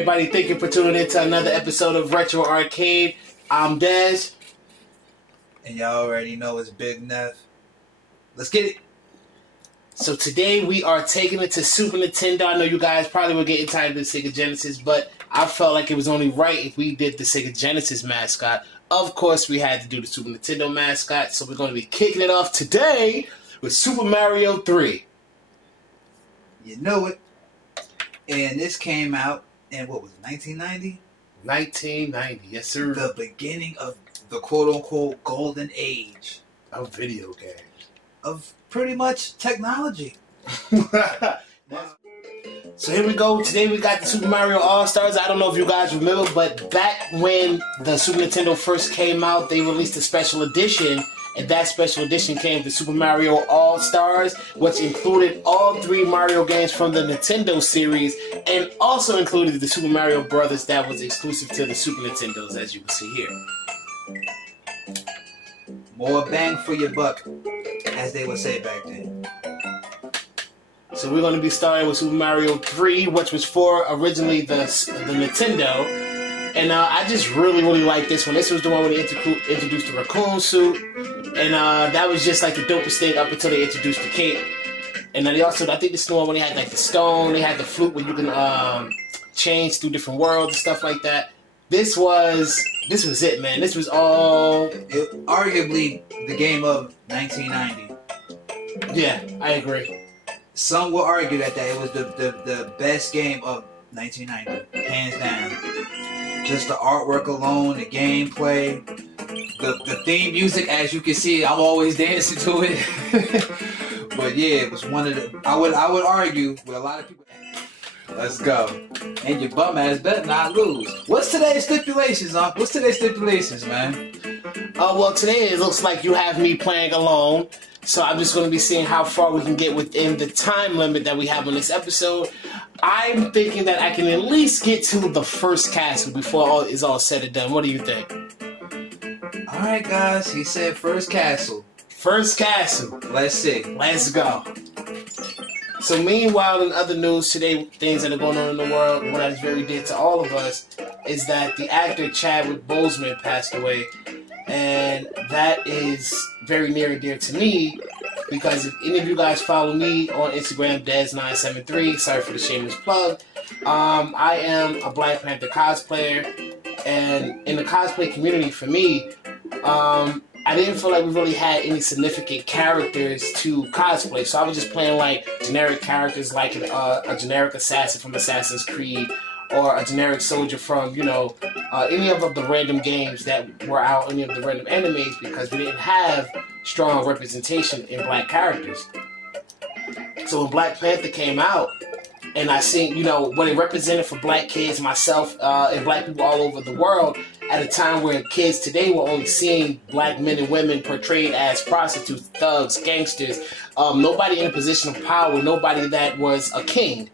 everybody, thank you for tuning in to another episode of Retro Arcade. I'm Dez. And y'all already know it's Big Neff. Let's get it. So today we are taking it to Super Nintendo. I know you guys probably were getting tired of the Sega Genesis, but I felt like it was only right if we did the Sega Genesis mascot. Of course, we had to do the Super Nintendo mascot, so we're going to be kicking it off today with Super Mario 3. You know it. And this came out in, what was it, 1990? 1990, yes sir. The beginning of the quote-unquote golden age. Of video games. Of pretty much technology. So here we go. Today we got the Super Mario All-Stars. I don't know if you guys remember, but back when the Super Nintendo first came out, they released a special edition. And that special edition came to Super Mario All-Stars, which included all 3 Mario games from the Nintendo series, and also included the Super Mario Brothers that was exclusive to the Super Nintendos, as you can see here. More bang for your buck, as they would say back then. So we're going to be starting with Super Mario 3, which was for originally the Nintendo. And I just really like this one. This was the one where they introduced the raccoon suit. And that was just like the dopest thing up until they introduced the cape. And then they also, I think this is the one where they had like the stone, they had the flute where you can change through different worlds and stuff like that. This was it, man. This was arguably the game of 1990. Yeah, I agree. Some will argue that it was the best game of 1990, hands down. Just the artwork alone, the gameplay, the theme music, as you can see, I'm always dancing to it. But yeah, it was one of the, I would argue with a lot of people. Let's go. And your bum ass better not lose. What's today's stipulations, Unc? What's today's stipulations, man? Well, today it looks like you have me playing alone. So I'm just going to be seeing how far we can get within the time limit that we have on this episode. I'm thinking that I can at least get to the first castle before all is all said and done. What do you think? Alright, guys. He said first castle. First castle. Let's see. Let's go. So meanwhile, in other news today, things that are going on in the world, what that is very dear to all of us, is that the actor Chadwick Boseman passed away. And that is very near and dear to me, because if any of you guys follow me on Instagram, Dez973, sorry for the shameless plug, I am a Black Panther cosplayer, and in the cosplay community, for me, I didn't feel like we really had any significant characters to cosplay, so I was just playing like generic characters like a generic assassin from Assassin's Creed, or a generic soldier from, you know, any of the random games that were out, any of the random animes, because we didn't have strong representation in black characters. So when Black Panther came out, and I seen, you know, what it represented for black kids, myself, and black people all over the world, at a time where kids today were only seeing black men and women portrayed as prostitutes, thugs, gangsters, nobody in a position of power, nobody that was a king.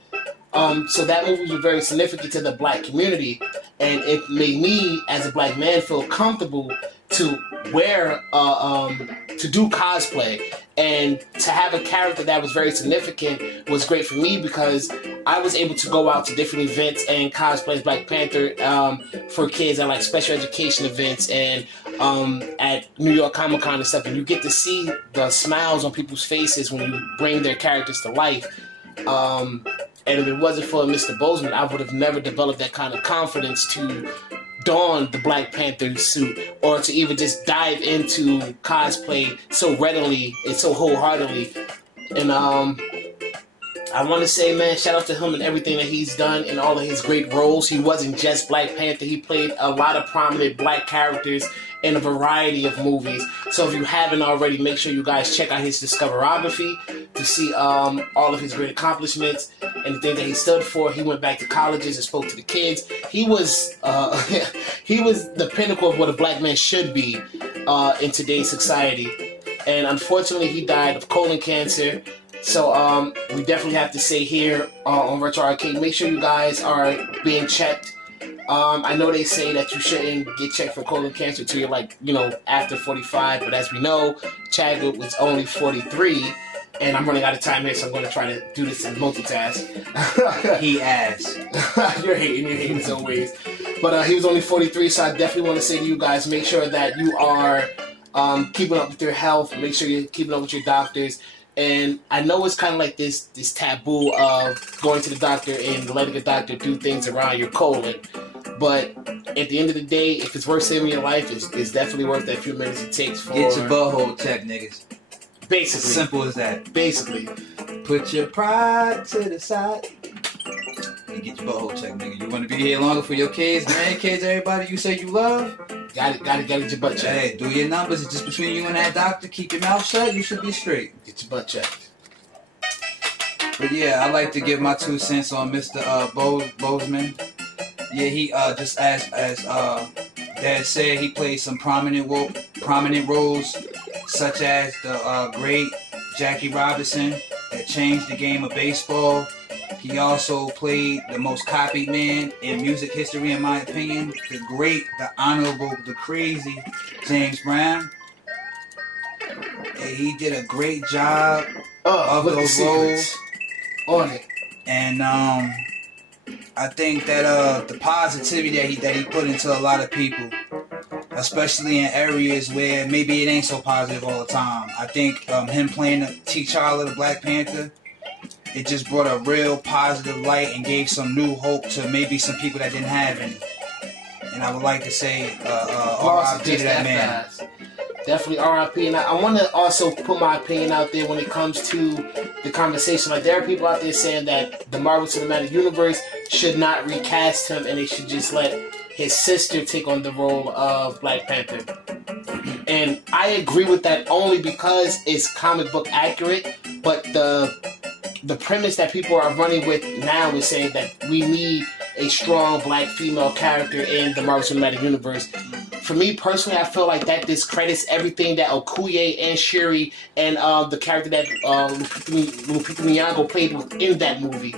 So that movie was very significant to the black community, and it made me, as a black man, feel comfortable to wear, to do cosplay, and to have a character that was very significant was great for me, because I was able to go out to different events and cosplay as Black Panther for kids at like special education events and at New York Comic Con and stuff, and you get to see the smiles on people's faces when you bring their characters to life. And if it wasn't for Mr. Boseman, I would have never developed that kind of confidence to don the Black Panther suit, or to even just dive into cosplay so readily and so wholeheartedly. And I want to say, man, shout out to him and everything that he's done in all of his great roles. He wasn't just Black Panther. He played a lot of prominent black characters in a variety of movies. So if you haven't already, make sure you guys check out his discography to see all of his great accomplishments and the things that he stood for. He went back to colleges and spoke to the kids. He was he was the pinnacle of what a black man should be in today's society. And unfortunately, he died of colon cancer. So we definitely have to say here on Retro Arcade, make sure you guys are being checked. I know they say that you shouldn't get checked for colon cancer until you're like, you know, after 45, but as we know, Chadwick was only 43, And I'm running out of time here, so I'm going to try to do this and multitask. He asked. You're hating as always. But he was only 43, so I definitely want to say to you guys, make sure that you are keeping up with your health. Make sure you're keeping up with your doctors. And I know it's kind of like this taboo of going to the doctor and letting the doctor do things around your colon. But at the end of the day, if it's worth saving your life, it's definitely worth that few minutes it takes for... Get your butthole checked, niggas. Basically. Simple as that. Basically. Put your pride to the side. And get your butthole checked, nigga. You want to be here longer for your kids, grandkids, everybody you say you love? Gotta get your butt checked. Hey, do your numbers. It's just between you and that doctor. Keep your mouth shut. You should be straight. Get your butt checked. But yeah, I like to give my 2 cents on Mr. Boseman. Yeah, he just as Dad said, he played some prominent roles, such as the great Jackie Robinson that changed the game of baseball. He also played the most copied man in music history, in my opinion. The great, the honorable, the crazy James Brown. And he did a great job of those roles. On it. And I think that the positivity that he put into a lot of people, especially in areas where maybe it ain't so positive all the time. I think him playing T'Challa, the Black Panther, it just brought a real positive light and gave some new hope to maybe some people that didn't have any. And I would like to say R.I.P. to that man. Fast. Definitely R.I.P. And I want to also put my opinion out there when it comes to the conversation. Like, there are people out there saying that the Marvel Cinematic Universe should not recast him and they should just let his sister take on the role of Black Panther. And I agree with that only because it's comic book accurate, but the premise that people are running with now is saying that we need a strong black female character in the Marvel Cinematic Universe. For me personally, I feel like that discredits everything that Okoye and Shuri and the character that Lupita Nyong'o played within that movie.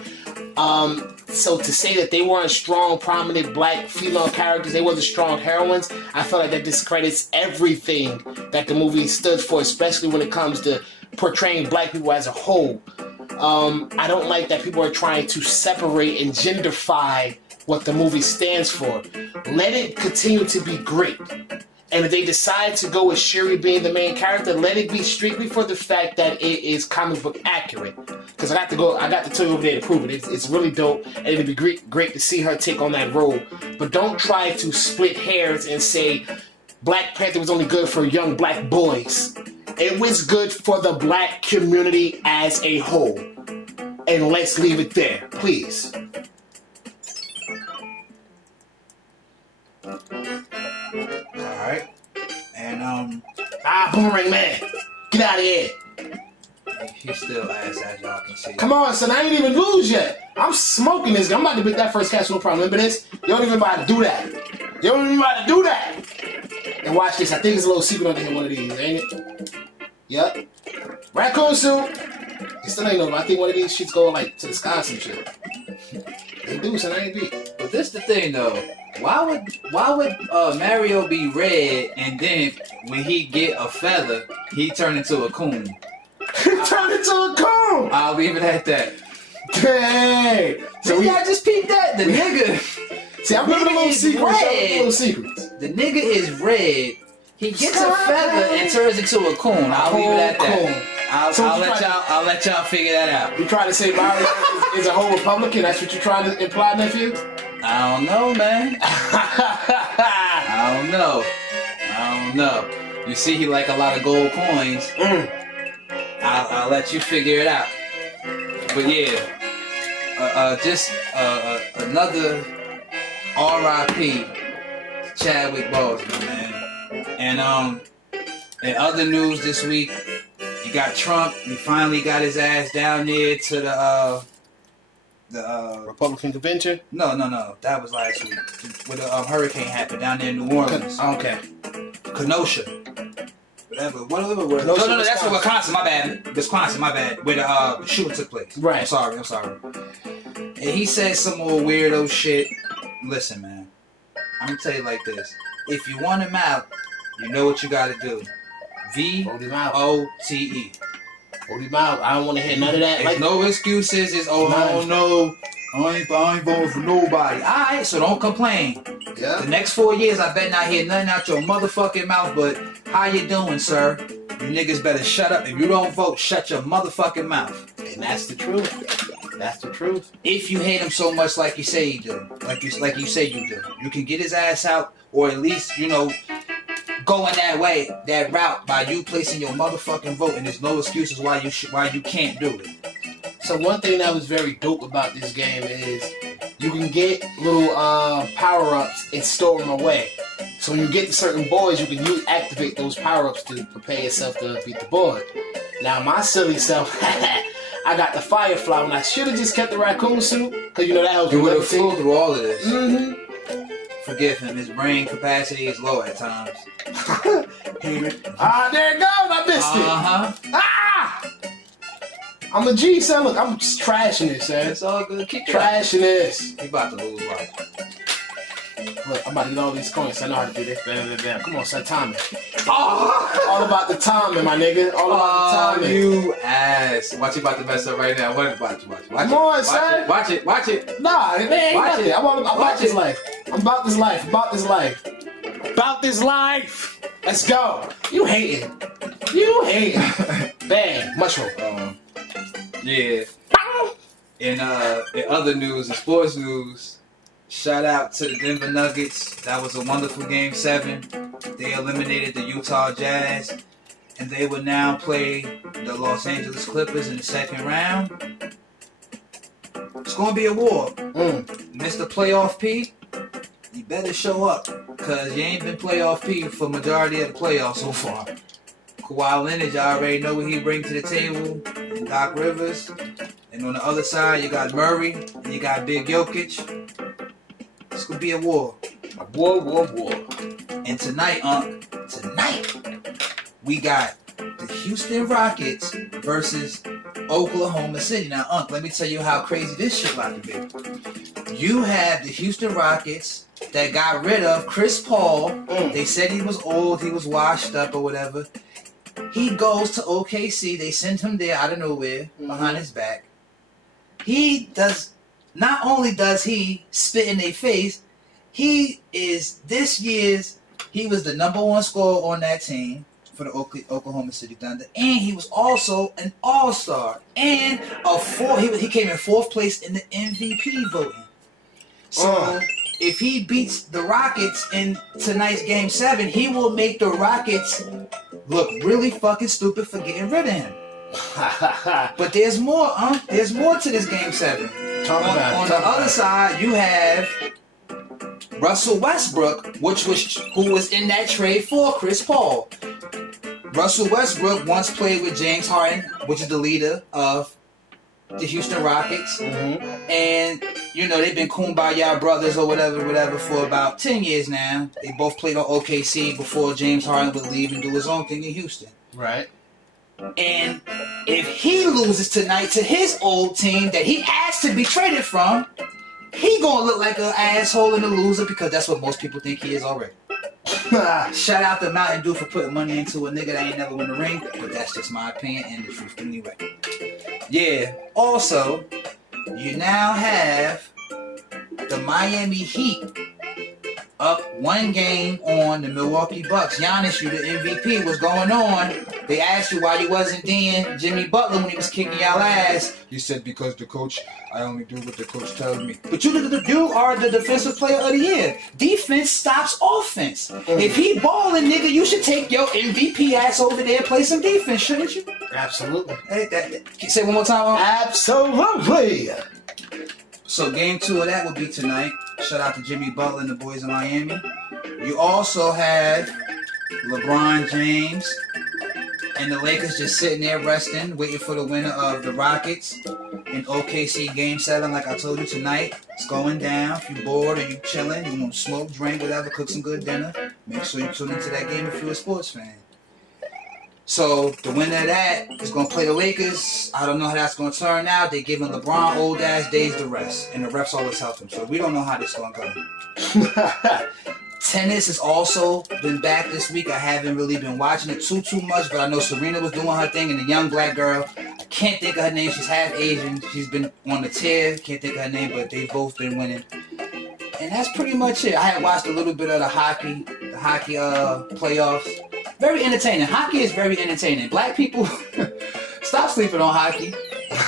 So to say that they weren't strong, prominent black female characters, they weren't strong heroines, I feel like that discredits everything that the movie stood for, especially when it comes to portraying black people as a whole. I don't like that people are trying to separate and genderify what the movie stands for. Let it continue to be great. And if they decide to go with Shuri being the main character, let it be strictly for the fact that it is comic book accurate. Because I got to tell you over there to prove it. It's really dope, and it'd be great to see her take on that role. But don't try to split hairs and say Black Panther was only good for young black boys. It was good for the black community as a whole. And let's leave it there, please. Alright. And Boomerang Man, get out of here. He's still ass, as y'all can see. Come on, son, I ain't even lose yet. I'm smoking this. I'm about to beat that first catch, no problem. Remember this? You don't even about to do that. You don't even about to do that. And watch this. I think there's a little secret under here, one of these, ain't it? Yep. Raccoon suit. It still ain't no, I think one of these shits go like to the sky or some shit. They do, son, I ain't beat. But this the thing though. Why would Mario be red and then when he get a feather, he turn into a coon? He turned into a coon! I'll leave it at that. Dang! So y'all just peep that? The nigga. See, I'm living a little secrets. The nigga is red. He gets a feather and turns into a coon. I'll leave it at that. I'll let y'all figure that out. You trying to say Mario is a whole Republican? That's what you're trying to imply, nephew? I don't know, man. I don't know. You see, he like a lot of gold coins. I'll let you figure it out. But yeah, just another R.I.P. Chadwick Boseman, man. And in other news this week, you got Trump. He finally got his ass down there to the Republican convention? No. That was last week. Where the hurricane happened down there in New Orleans. Okay. Kenosha. Whatever word. No, that's for Wisconsin, my bad. Wisconsin, my bad. Where the shooting took place. Right. I'm sorry. And he said some more weirdo shit. Listen, man. I'm gonna tell you like this. If you want him out, you know what you gotta do. VOTE. Hold him out. I don't want to hear none of that. There's no excuses. It's, oh, I don't know. I ain't voting for nobody. Alright, so don't complain. Yeah. The next 4 years, I bet not hear nothing out your motherfucking mouth, but how you doing, sir? You niggas better shut up. If you don't vote, shut your motherfucking mouth. And that's the truth. That's the truth. If you hate him so much like you say you do, like you say you do, you can get his ass out, or at least, you know, going that route by you placing your motherfucking vote, and there's no excuses why you can't do it. So one thing that was very dope about this game is you can get little power-ups and store them away. So when you get to certain boards, you can activate those power-ups to prepare yourself to beat the board. Now my silly self, I got the Firefly when I should have just kept the raccoon suit, because you know that helps. You would have flew through all of this. Mm-hmm. Forgive him, his brain capacity is low at times. There it goes, I missed it. Uh-huh. Ah! I'm a G, son. Look, I'm just trashing this, son. It's all good. Keep trashing this. He about to lose, right? Look, I'm about to get all these coins. I know how to do this. Bam. Come on, son. Timing. Oh! All about the timing, my nigga. All about the timing. You ass. Watch you about to mess up right now. Watch. Come on, son. Watch it. Nah, man, ain't Watch nothing. it. I'm about this life. I'm about this life. About this life. Let's go. You hating. Bang. Mushroom. Yeah. In other news, in sports news, shout out to the Denver Nuggets. That was a wonderful Game 7. They eliminated the Utah Jazz, and they will now play the Los Angeles Clippers in the second round. It's going to be a war. Mr. Playoff P, you better show up, because you ain't been Playoff P for majority of the playoffs so far. Kawhi Leonard, you already know what he brings to the table, and Doc Rivers. And on the other side, you got Murray, and you got Big Jokic. It's going to be a war. A war. And tonight, we got the Houston Rockets versus Oklahoma City. Now, let me tell you how crazy this shit about to be. You have the Houston Rockets that got rid of Chris Paul. They said he was old, he was washed up or whatever. He goes to OKC. They send him there out of nowhere, behind his back. Not only does he spit in their face, he was the number one scorer on that team for the Oklahoma City Thunder, and he was also an all-star and he came in 4th place in the MVP voting. So if he beats the Rockets in tonight's Game 7, he will make the Rockets look really fucking stupid for getting rid of him. But there's more, There's more to this Game 7. On the other side, you have Russell Westbrook, who was in that trade for Chris Paul. Russell Westbrook once played with James Harden, which is the leader of the Houston Rockets. And, you know, they've been Kumbaya brothers or whatever for about 10 years now. They both played on OKC before James Harden would leave and do his own thing in Houston. Right. And if he loses tonight to his old team that he asked to be traded from, he gonna look like an asshole and a loser, because that's what most people think he is already. Shout out to Mountain Dew for putting money into a nigga that ain't never won a ring, but that's just my opinion and the truth anyway. Yeah. Also, you now have the Miami Heat up 1 game on the Milwaukee Bucks. Giannis, you the MVP. What's going on? They asked you why you wasn't Dean Jimmy Butler when he was kicking y'all ass. You said because the coach, I only do what the coach tells me. But you are the defensive player of the year. Defense stops offense. If he balling, nigga, you should take your MVP ass over there and play some defense, shouldn't you? Absolutely. Can you say it one more time? Absolutely. So Game 2 of that will be tonight. Shout out to Jimmy Butler and the boys in Miami. You also have LeBron James and the Lakers just sitting there resting, waiting for the winner of the Rockets in OKC Game 7. Like I told you tonight, it's going down. If you're bored or you chilling, you want to smoke, drink, whatever, cook some good dinner, make sure you tune into that game if you're a sports fan. So the winner of that is going to play the Lakers. I don't know how that's going to turn out. They're giving LeBron old-ass days to rest, and the refs always help him. So we don't know how this is going to go. Tennis has also been back this week. I haven't really been watching it too much, but I know Serena was doing her thing, and the young black girl, I can't think of her name. She's half Asian. She's been on the tear. Can't think of her name, but they've both been winning. And that's pretty much it. I had watched a little bit of the hockey playoffs. Very entertaining. Hockey is very entertaining. Black people, stop sleeping on hockey.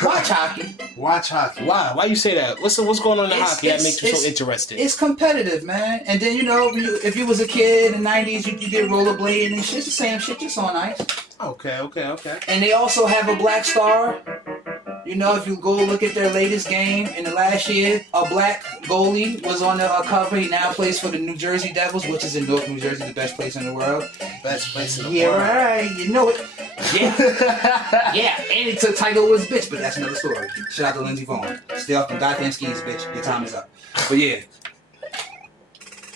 Watch hockey. Watch hockey. Why? Why you say that? What's going on in hockey that makes you so interested? It's competitive, man. And then, you know, if you was a kid in the 90s, you get rollerblading and shit. It's the same shit, just on ice. Okay. And they also have a black star. You know, if you go look at their latest game in the last year, a black goalie was on the cover. He now plays for the New Jersey Devils, which is in Newark, New Jersey, the best place in the world. Best place in the Yeah, world. right. You know it. Yeah. Yeah. And he took title was bitch, but that's another story. Shout out to Lindsey Vaughn. Stay off the goddamn skis, bitch. Your time is up. But yeah.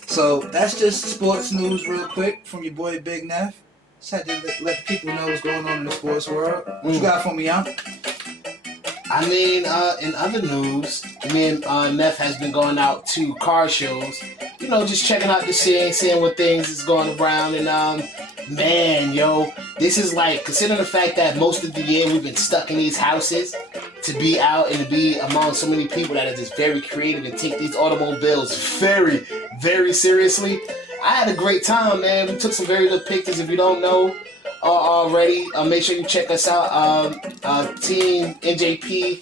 So that's just sports news real quick from your boy Big Neff. Just had to let people know what's going on in the sports world. What you got for me, young? I mean, in other news, me and Neff has been going out to car shows. You know, just checking out the scene, seeing what things is going around. And, man, yo, this is like, considering the fact that most of the year we've been stuck in these houses, to be out and to be among so many people that are just very creative and take these automobiles very, very seriously. I had a great time, man. We took some very good pictures. If you don't know already, make sure you check us out. Team NJP,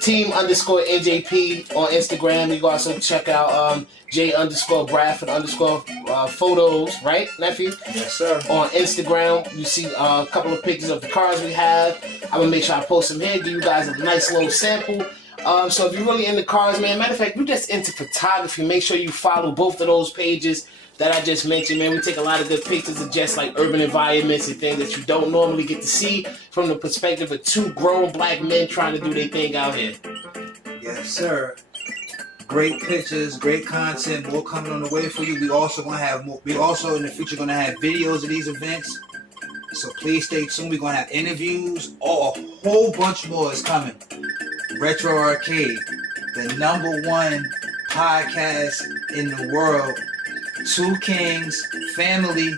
team_NJP on Instagram. You can also check out J_Bradford_photos, right, nephew? Yes, sir. On Instagram, you see a couple of pictures of the cars we have. I'm gonna make sure I post them here, give you guys a nice little sample. So if you're really into cars, man, matter of fact, you're just into photography, make sure you follow both of those pages that I just mentioned, man. We take a lot of good pictures of just like urban environments and things that you don't normally get to see from the perspective of two grown black men trying to do their thing out here. Yes, sir. Great pictures, great content, more coming on the way for you. We also gonna have more. We also in the future gonna have videos of these events. So please stay tuned. We're gonna have interviews. Oh, a whole bunch more is coming. Retro Arcade, the #1 podcast in the world. Two kings, family,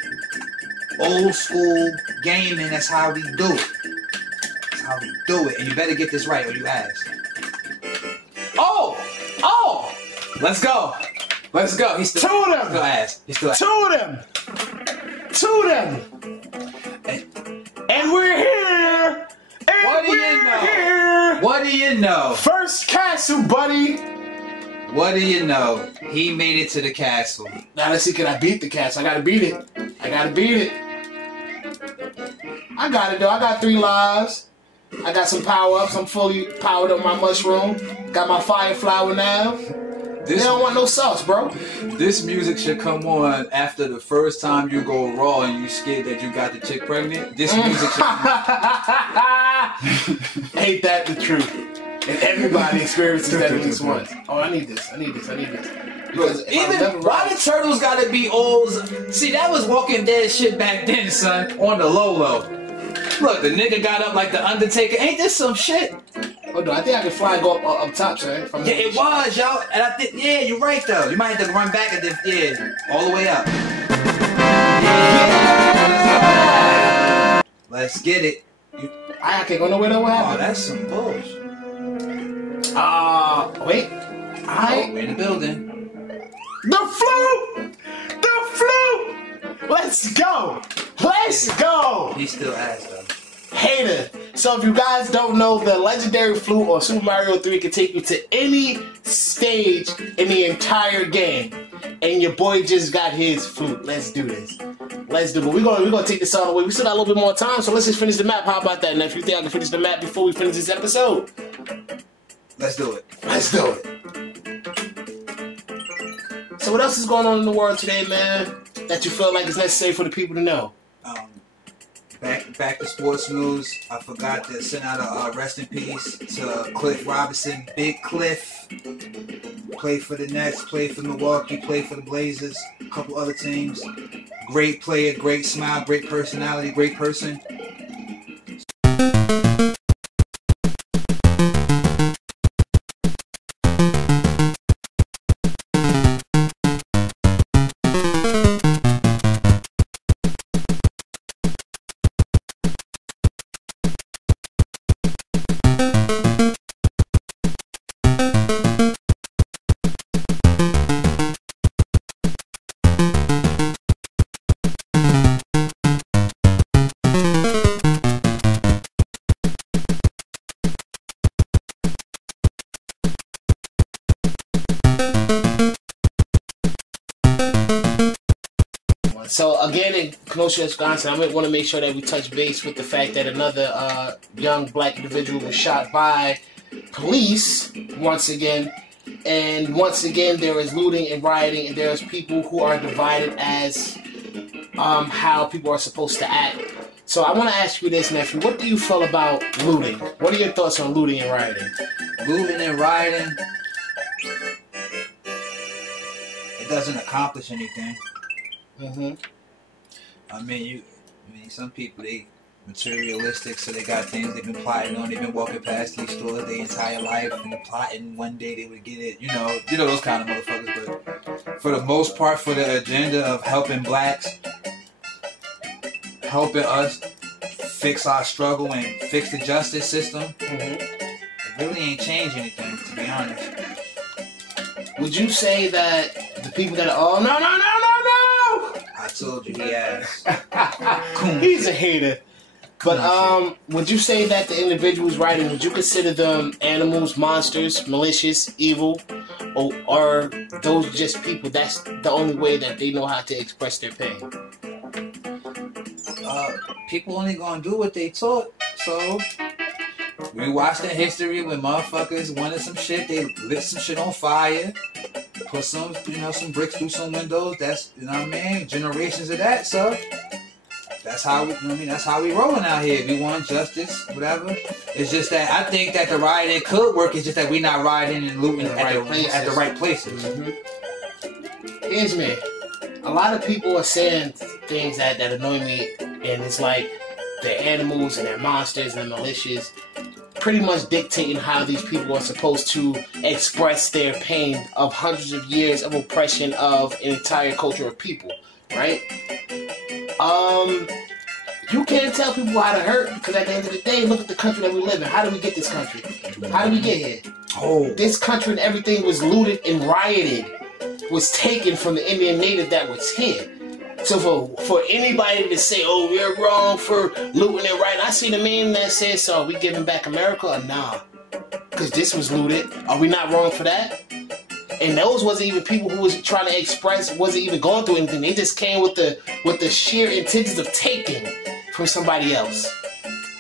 old school gaming. That's how we do it. That's how we do it. And you better get this right or you ask. Oh! Let's go. He still, Two of them. Still ass. He still ass. Two of them. And we're here. And What do you know? Here. What do you know? First castle, buddy. What do you know? He made it to the castle. Now let's see, can I beat the castle? I gotta beat it. I got it though. I got 3 lives. I got some power-ups. I'm fully powered up my mushroom. Got my fire flower now. They don't want no sauce, bro. This music should come on after the first time you go raw and you scared that you got the chick pregnant. This music should come on. Ain't that the truth? And everybody experiences that at least once. Oh, I need this. Because Even why the turtles gotta be old? See, that was Walking Dead shit back then, son. On the low. Look, the nigga got up like the Undertaker. Ain't this some shit? Oh no, I think I can fly and go up top, son. Yeah, it was, yo. And I think, yeah, you're right though. You might have to run back and then, yeah, all the way up. Yeah. Let's get it. I can't go nowhere. What Oh, happened? that's some bullshit. Wait. We're in the building. The flute. Let's go. He's still ass though. Hater. So if you guys don't know, the legendary flute on Super Mario 3 can take you to any stage in the entire game. And your boy just got his flute. Let's do this. We're gonna take this all the way. We still got a little bit more time, so let's just finish the map. How about that? And if you think I can finish the map before we finish this episode, Let's do it. So what else is going on in the world today, man, that you feel like is necessary for the people to know? Back to sports news. I forgot to send out a rest in peace to Cliff Robinson. Big Cliff. Played for the Nets, played for Milwaukee, played for the Blazers, a couple other teams. Great player, great smile, great personality, great person. So again, in Kenosha, Wisconsin, I want to make sure that we touch base with the fact that another young black individual was shot by police once again. And once again, there is looting and rioting, and there's people who are divided as how people are supposed to act. So I want to ask you this, nephew. What do you feel about looting? What are your thoughts on looting and rioting? Looting and rioting, it doesn't accomplish anything. I mean, some people, they materialistic, so they got things they've been plotting on. They've been walking past these stores their entire life and plotting one day they would get it. You know those kind of motherfuckers. But for the most part, for the agenda of helping blacks, helping us fix our struggle and fix the justice system, it really ain't changed anything, to be honest. Would you say that the people that are, no, I told you he has. He's a hater. But would you say that the individuals writing, would you consider them animals, monsters, malicious, evil, or are those just people? That's the only way that they know how to express their pain. People only gonna do what they taught. So we watched the history when motherfuckers wanted some shit, they lit some shit on fire, put some bricks through some windows. That's, you know what I mean? Generations of that, so that's how we, that's how we rolling out here. We want justice, whatever. It's just that I think that the rioting could work. It's just that we not rioting and looting at the right places. Here's me. A lot of people are saying things that annoy me, and it's like they're animals and they're monsters and they're malicious, pretty much dictating how these people are supposed to express their pain of hundreds of years of oppression of an entire culture of people, right? You can't tell people how to hurt, because at the end of the day, look at the country that we live in. How did we get this country? How did we get here? This country and everything was looted and rioted, was taken from the Indian native that was here. So for anybody to say, oh, we're wrong for looting and rioting, I see the meme that says, so are we giving back America or nah? Because this was looted. Are we not wrong for that? And those wasn't even people who was trying to express, wasn't even going through anything. They just came with the sheer intentions of taking from somebody else.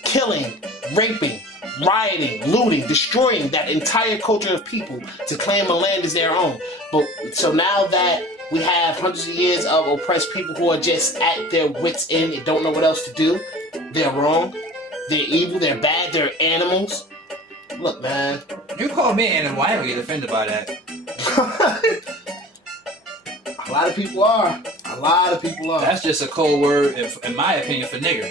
Killing, raping, rioting, looting, destroying that entire culture of people to claim a land as their own. But so now that we have hundreds of years of oppressed people who are just at their wits' end and don't know what else to do, they're wrong, they're evil, they're bad, they're animals. Look, man. You call me an animal, I don't get offended by that. A lot of people are. A lot of people are. That's just a cold word, in my opinion, for nigger.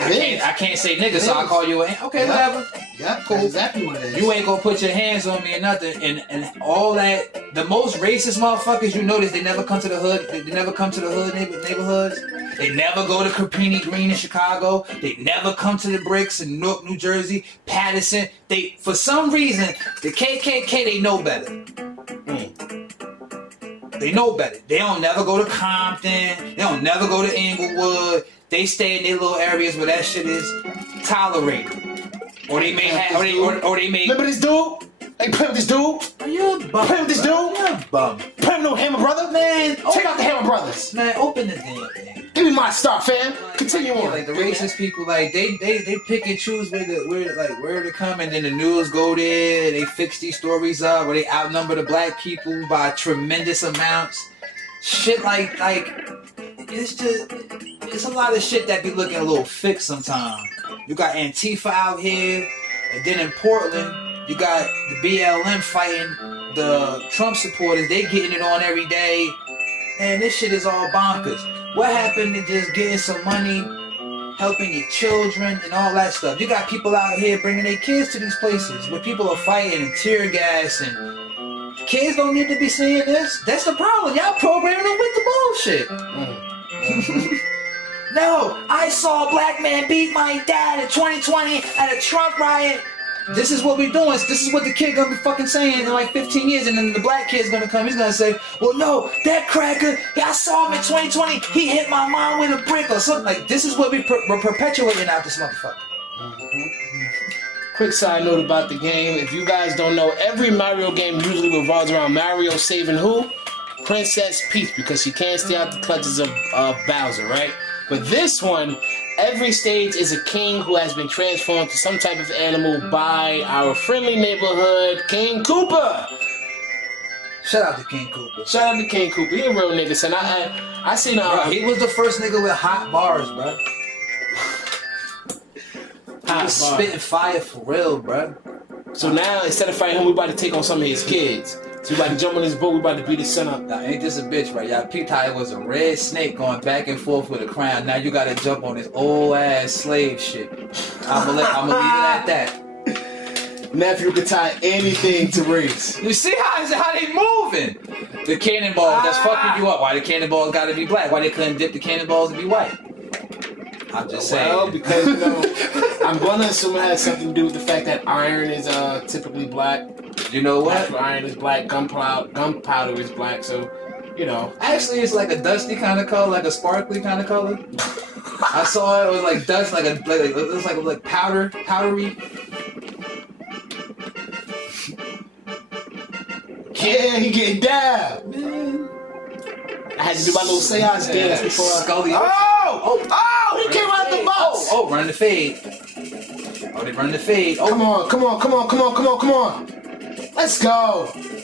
I can't say nigga, so I call you a... Okay, whatever. Yeah, cool. That's exactly what it is. You ain't gonna put your hands on me or nothing. And all that... The most racist motherfuckers, you notice, they never come to the hood. They never come to the hood neighborhoods. They never go to Caprini Green in Chicago. They never come to the Bricks in Newark, New Jersey, Patterson. They, for some reason, the KKK, they know better. They know better. They don't never go to Compton. They don't never go to Inglewood. They stay in their little areas where that shit is tolerated. Or they may have, or they may... Remember this dude? Hey, play with this dude? Are you a bum? Play with this dude? You're a bum. Play with no Hammer Brother? Man, check out the Hammer Brothers. Man, open the damn thing. Give me my star, fam. Continue on. Like the racist people, like they pick and choose where to come, and then the news go there. They fix these stories up, or they outnumber the black people by tremendous amounts. Shit like it's a lot of shit that be looking a little fixed sometimes. You got Antifa out here, and then in Portland, you got the BLM fighting the Trump supporters. They getting it on every day, and this shit is all bonkers. What happened to just getting some money, helping your children, and all that stuff? You got people out here bringing their kids to these places where people are fighting and tear gas, and kids don't need to be seeing this. That's the problem. Y'all programming them with the bullshit. No, I saw a black man beat my dad in 2020 at a Trump riot. This is what we're doing. This is what the kid gonna be fucking saying in like 15 years, and then the black kid's gonna come. He's gonna say, well, no, that cracker, I saw him in 2020. He hit my mom with a brick or something. Like, this is what we're perpetuating out this motherfucker. Quick side note about the game. If you guys don't know, every Mario game usually revolves around Mario saving who? Princess Peach because she can't stay out the clutches of Bowser, right? But this one, every stage is a king who has been transformed to some type of animal by our friendly neighborhood King Koopa. Shout out to King Koopa. Shout out to King Koopa. He a real nigga, son. I seen he was the first nigga with hot bars, bro. He was spitting fire for real, bro. So now, instead of fighting him, we about to take on some of his kids. So we about to jump on his boat, we about to beat his son up. Now, ain't this a bitch, right? Y'all peeped how it was a red snake going back and forth with a crown. Now you gotta jump on this old ass slave shit. I'ma leave it at that. Nephew can tie anything to race. You see how they moving? The cannonball that's fucking you up. Why the cannonballs gotta be black? Why they couldn't dip the cannonballs to be white? I'm just saying. Well, because I'm gonna assume it has something to do with the fact that iron is typically black. You know what? Natural iron is black. Gunpowder is black. So, you know. Actually, it's like a dusty kind of color, like a sparkly kind of color. I saw it. It was like dust, it was like powdery. Yeah, he getting down. Man. I had to do my little seance dance before. Scully. Oh, he came out the box. Oh, run the fade. Oh, they run the fade. Oh. Come on. Let's go. With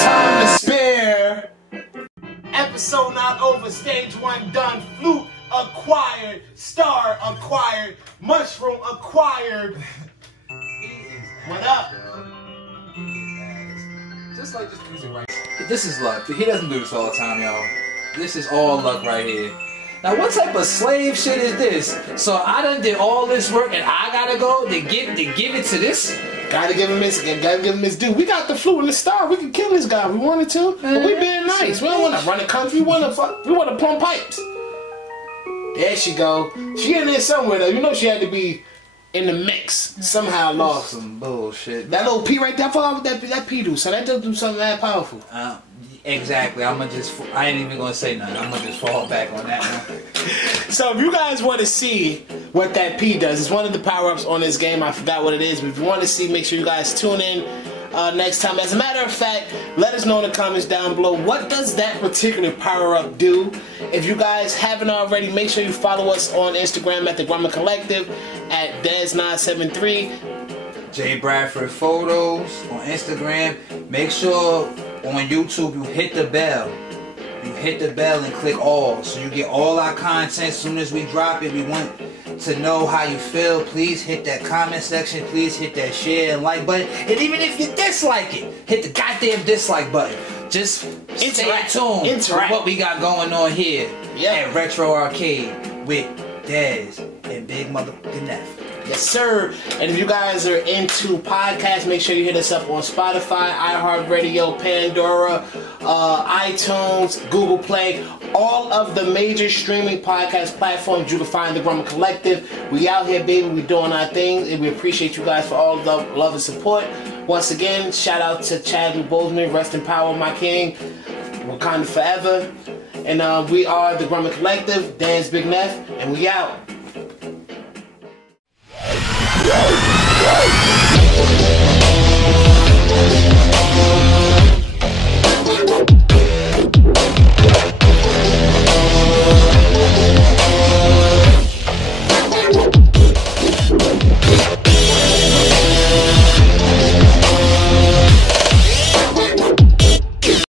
time to spare. Episode not over. Stage 1 done. Flute acquired. Star acquired. Mushroom acquired. What up? Just like this music right here. This is luck. He doesn't do this all the time, y'all. This is all luck right here. Now, what type of slave shit is this? So I done did all this work and I gotta go to give it to this? Gotta give him his due. We got the flute and the star. We can kill this guy if we wanted to. But we being nice. We don't want to run the country. We want to plumb pipes. There she go. She in there somewhere though. You know she had to be in the mix. Somehow lost. Some bullshit. That little P right there, I forgot what that P do. So that does do something that powerful. Exactly. I ain't even gonna say nothing. I'm gonna just fall back on that one. So if you guys want to see what that P does, it's one of the power-ups on this game. I forgot what it is, but if you want to see, make sure you guys tune in next time. As a matter of fact, let us know in the comments down below, what does that particular power-up do? If you guys haven't already, make sure you follow us on Instagram at the Grumman Collective, at Des973. J Bradford Photos on Instagram. Make sure on YouTube you hit the bell. You hit the bell and click all, so you get all our content as soon as we drop it. We want to know how you feel. Please hit that comment section. Please hit that share and like button. And even if you dislike it, hit the goddamn dislike button. Just stay tuned with what we got going on here at Retro Arcade with Dez and Big Motherfucking Neff. Yes, sir. And if you guys are into podcasts, make sure you hit us up on Spotify, iHeartRadio, Pandora, iTunes, Google Play, all of the major streaming podcast platforms. You can find the Grumman Collective. We out here, baby. We doing our thing, and we appreciate you guys for all the love and support. Once again, shout out to Chadwick Boseman. Rest in power, my king. Wakanda forever. And we are the Grumman Collective. Dan's Big Neff, and we out.